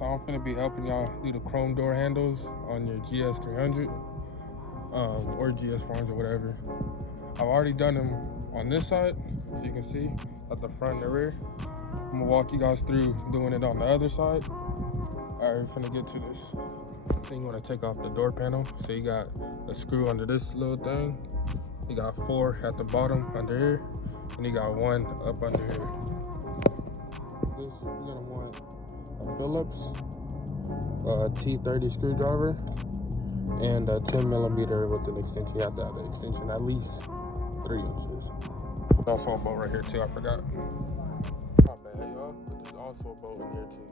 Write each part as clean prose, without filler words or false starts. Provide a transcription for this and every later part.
So I'm finna be helping y'all do the chrome door handles on your GS300 or GS400, whatever. I've already done them on this side, so you can see at the front and the rear. I'm gonna walk you guys through doing it on the other side. All right, we're finna get to this. Then you wanna take off the door panel. So you got a screw under this little thing. You got 4 at the bottom under here, and you got 1 up under here. This, you're gonna want a Phillips T30 screwdriver and a 10mm with an extension. You have to have the extension at least 3 inches. There's also a bolt right here too, I forgot. Not bad, y'all, but there's also a bolt in here too.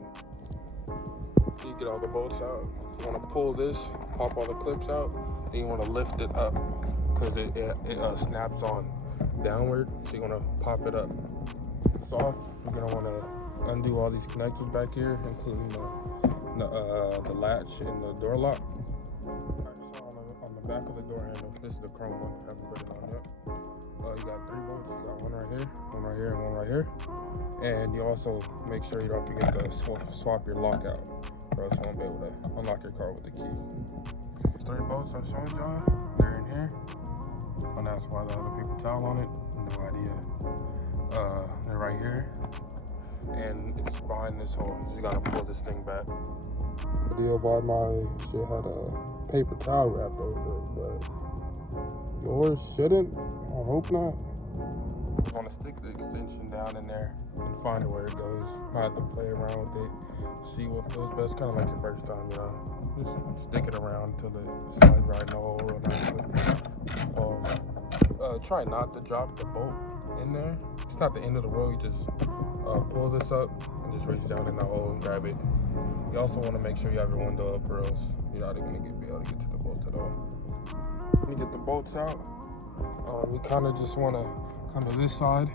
So you get all the bolts out. You want to pull this, pop all the clips out, then you want to lift it up because it snaps on downward. So you want to pop it up. It's off. You're gonna want to undo all these connectors back here, including the latch and the door lock. Alright, so on the back of the door handle, this is the chrome one. Haven't put it on yet. You got 3 bolts. You got 1 right here, 1 right here, and 1 right here. And you also make sure you don't forget to swap your lock out, or else you won't be able to unlock your car with the key. These 3 bolts I showed y'all, they're in here. Don't ask why the other people towel on it. No idea. They're right here, and it's behind this hole. You just gotta pull this thing back. Video why my shit had a paper towel wrapped over it, but yours shouldn't. I hope not. You want to stick the extension down in there and find where it goes. Might have to play around with it, see what feels best. Kind of like your first time, you know. Just stick it around until it slides right in the hole. Try not to drop the bolt in there. It's not the end of the road. You just pull this up and just reach down in the hole and grab it. You also want to make sure you have your window up, or else you're not going to be able to get to the bolts at all. When you get the bolts out, you kind of just want to come to this side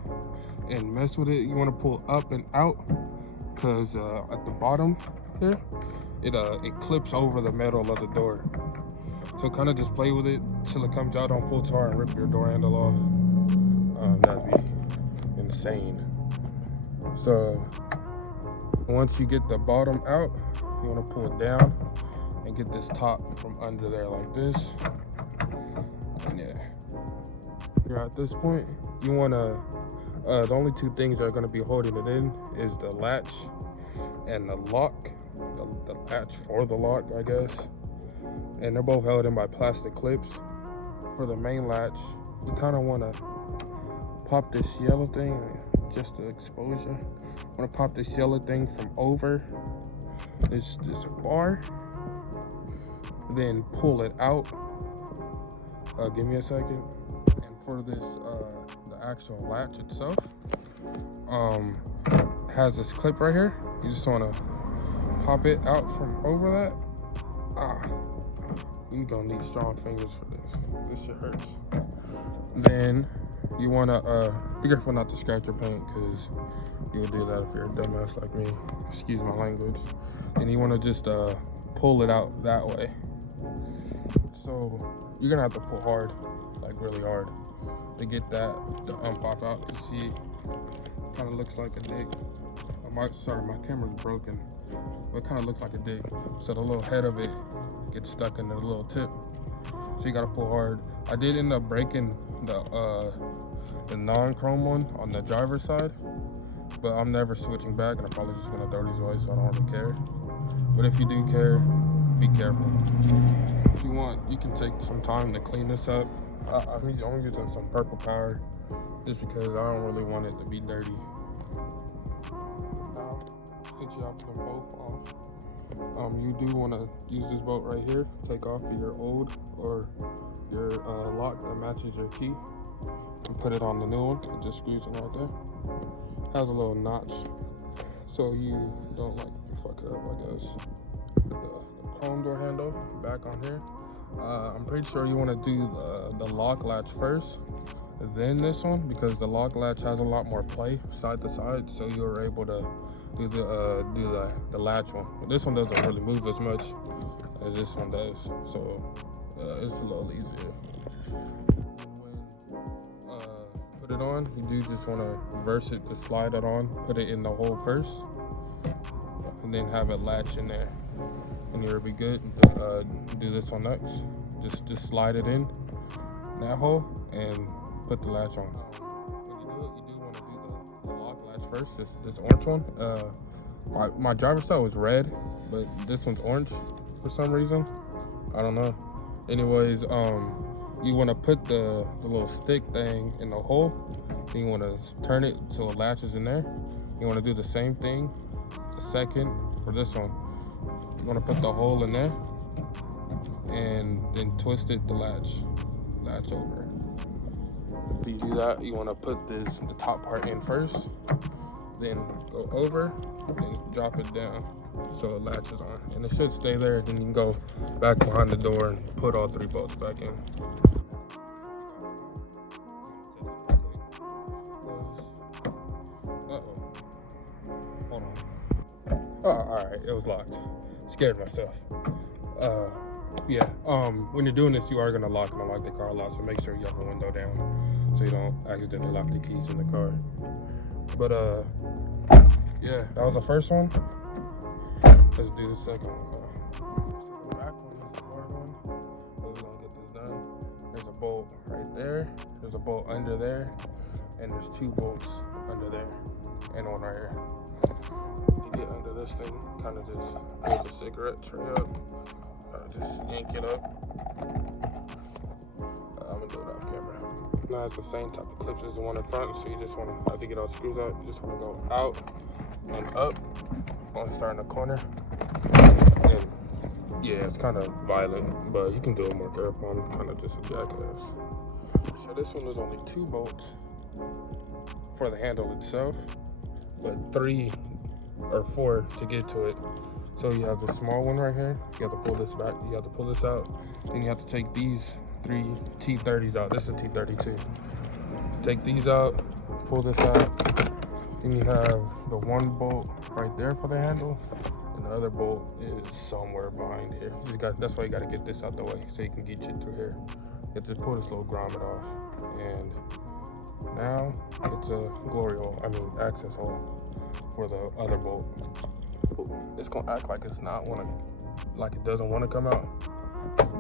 and mess with it. You want to pull up and out because at the bottom here, it clips over the metal of the door. So kind of just play with it till it comes out. Don't pull too hard and rip your door handle off. That'd be insane. So once you get the bottom out, you want to pull it down and get this top from under there like this. And yeah, you're at this point. You want to the only 2 things that are going to be holding it in is the latch and the lock, the latch for the lock, I guess. And they're both held in by plastic clips. For the main latch, you kind of want to pop this yellow thing, just the exposure. You want to pop this yellow thing from over this bar, then pull it out. Give me a second. And for this, the actual latch itself, has this clip right here. You just want to pop it out from over that. You're gonna need strong fingers for this. This shit hurts. Then you wanna be careful not to scratch your paint, because you'll do that if you're a dumbass like me. Excuse my language. And you wanna just pull it out that way. So you're gonna have to pull hard, like really hard, to get that to unpop out. You see, it kind of looks like a dick. Sorry, my camera's broken. But it kind of looks like a dick. So the little head of it gets stuck in the little tip. So you gotta pull hard. I did end up breaking the non-chrome one on the driver's side, but I'm never switching back, and I'm probably just gonna throw these away, so I don't really care. But if you do care, be careful. If you want, you can take some time to clean this up. I'm using some purple power just because I don't really want it to be dirty. Now, since you have them both off, you do want to use this bolt right here. Take off your old or your lock that matches your key and put it on the new one. It just screws in right there. Has a little notch so you don't fuck it up, I guess. The chrome door handle back on here. I'm pretty sure you want to do the lock latch first, then this one, because the lock latch has a lot more play side to side, so you're able to do the latch one. But this one doesn't really move as much as this one does, so it's a little easier. When put it on, you do just want to reverse it to slide it on, put it in the hole first, and then have it latch in there, and you'll be good. Do this one next. Just slide it in that hole and put the latch on. When you do it, you do want to do the lock latch first. This orange one. My driver's side was red, but this one's orange for some reason. I don't know. Anyways, you want to put the little stick thing in the hole. Then you want to turn it so it latches in there. You want to do the same thing the second for this one. You want to put the hole in there and then twist it to latch over. After you do that, you want to put the top part in first, then go over and drop it down so it latches on, and it should stay there. Then you can go back behind the door and put all 3 bolts back in. Hold on. Oh, all right, it was locked. Scared myself. Yeah. When you're doing this, you are gonna lock and unlock the car a lot, so make sure you have the window down so you don't accidentally lock the keys in the car. But yeah, that was the first one. Let's do the second one. The back one is the hard one. So we're gonna get this done. There's a bolt right there. There's a bolt under there, and there's 2 bolts under there, and one right here. You get under this thing, kind of just pull the cigarette tray up. Just yank it up. I'm gonna do it off camera. Now it's the same type of clips as the one in front, so you just want to, after you get all the screws out, you just want to go out and up on starting the corner. And yeah, it's kind of violent, but you can do it more careful. I'm kind of just a jackass. So this one is only 2 bolts for the handle itself, but 3 or 4 to get to it. So you have the small one right here. You have to pull this back. You have to pull this out. Then you have to take these 3 T30s out. This is a T32. Take these out. Pull this out. Then you have the 1 bolt right there for the handle, and the other bolt is somewhere behind here. That's why you got to get this out the way so you can get you through here. You have to pull this little grommet off, and now it's a glory hole. I mean access hole for the other bolt. It's gonna act like like it doesn't want to come out,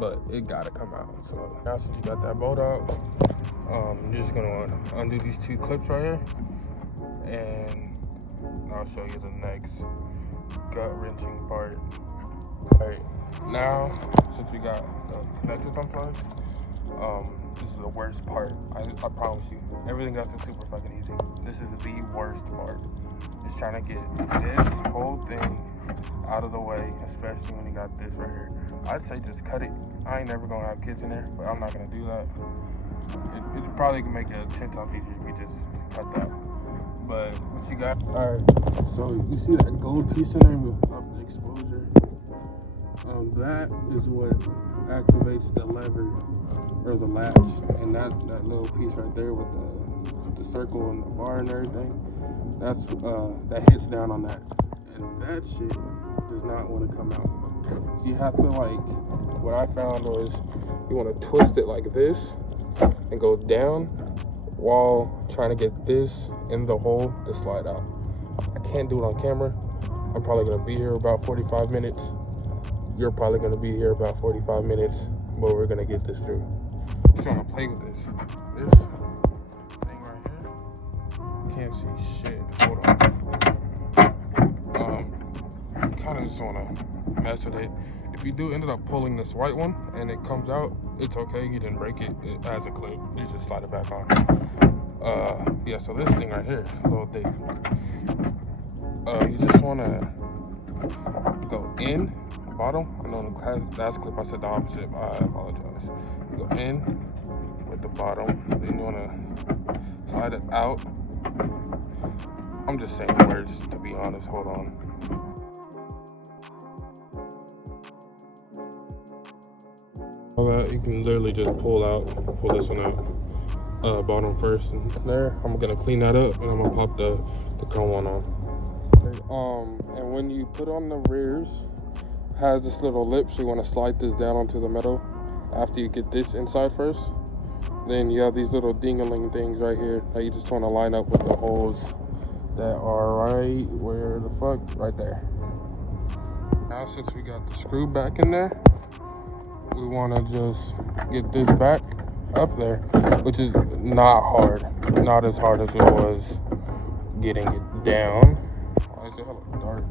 but it gotta come out. So now since you got that bolt out, you're just gonna undo these 2 clips right here, and I'll show you the next gut wrenching part. All right, now since we got the connectors unplugged, this is the worst part. I promise you, everything else is super fucking easy. This is the worst part. Just trying to get this whole thing out of the way, especially when you got this right here. I'd say just cut it. I ain't never gonna have kids in there, but I'm not gonna do that. It probably can make it 10 times easier if you just cut that. But what you got? All right, so you see that gold piece in there with up the exposure? That is what activates the lever or the latch, and that little piece right there with the circle and the bar and everything, that's that hits down on that, and that shit does not want to come out. So you have to, like, what I found was you want to twist it like this and go down while trying to get this in the hole to slide out. I can't do it on camera. I'm probably gonna be here about 45 minutes. You're probably gonna be here about 45 minutes, but we're gonna get this through. Just wanna play with this. This thing right here, you can't see shit. Hold on. Kind of just wanna mess with it. If you do end up pulling this white one and it comes out, it's okay. You didn't break it. It has a clip. You just slide it back on. Yeah. So this thing right here, a little thick. You just wanna go in. Bottom. I know in the last clip I said the opposite. I apologize. You go in with the bottom, then you want to slide it out. I'm just saying words, to be honest. Hold on. All that you can literally just pull this one out. Bottom first, and there. I'm gonna clean that up, and I'm gonna pop the chrome one on. And when you put on the rears, has this little lip, so you want to slide this down onto the metal after you get this inside first. Then you have these little ding-a-ling things right here that you just want to line up with the holes that are right where the fuck, right there. Now since we got the screw back in there, we want to just get this back up there, which is not hard. Not as hard as it was getting it down. Why is it hella dark?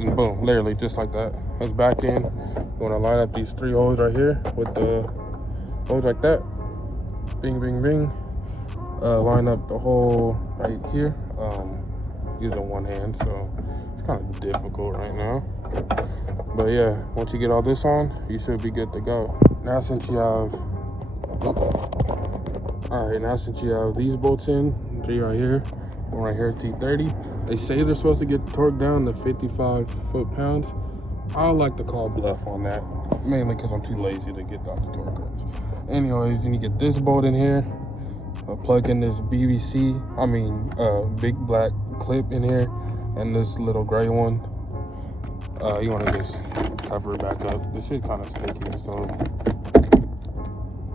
And boom, literally just like that. It's back in. You want to line up these 3 holes right here with the holes like that. Bing, bing, bing. Line up the hole right here. Using one hand, so it's kind of difficult right now. But yeah, once you get all this on, you should be good to go. Now since you have, now since you have these bolts in, 3 right here, one right here, T30. They say they're supposed to get torque down to 55 foot-pounds. I like to call bluff on that, mainly because I'm too lazy to get out the torque wrench. Anyways, then you get this bolt in here. Plug in this BBC, big black clip in here, and this little gray one. You want to just cover it back up. This shit kind of sticky, so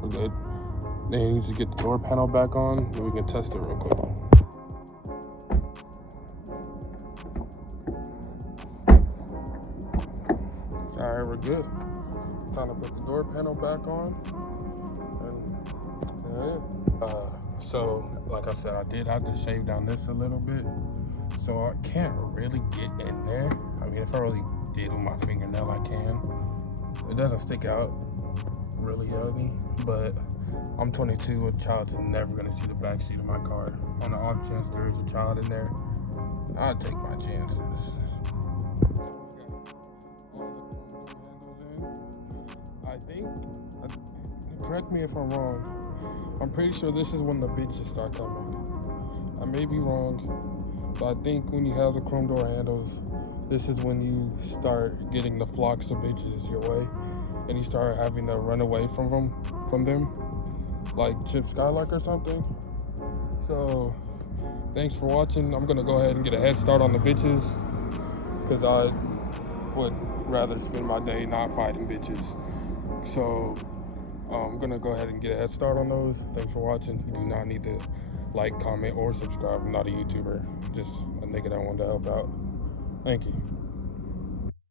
we're good. Then you just get the door panel back on, and we can test it real quick. All right, we're good. Time to put the door panel back on. So, like I said, I did have to shave down this a little bit, so I can't really get in there. I mean, if I really did with my fingernail, I can. It doesn't stick out really ugly, but I'm 22. A child's never gonna see the back seat of my car. On the off chance there is a child in there, I'll take my chances. I think, correct me if I'm wrong, I'm pretty sure this is when the bitches start coming. I may be wrong, but I think when you have the chrome door handles, this is when you start getting the flocks of bitches your way, and you start having to run away from them, like Chip Skylark or something. So, thanks for watching. I'm gonna go ahead and get a head start on the bitches, because I would rather spend my day not fighting bitches. So, I'm gonna go ahead and get a head start on those. Thanks for watching. You do not need to like, comment, or subscribe. I'm not a YouTuber, just a nigga that wanted to help out. Thank you.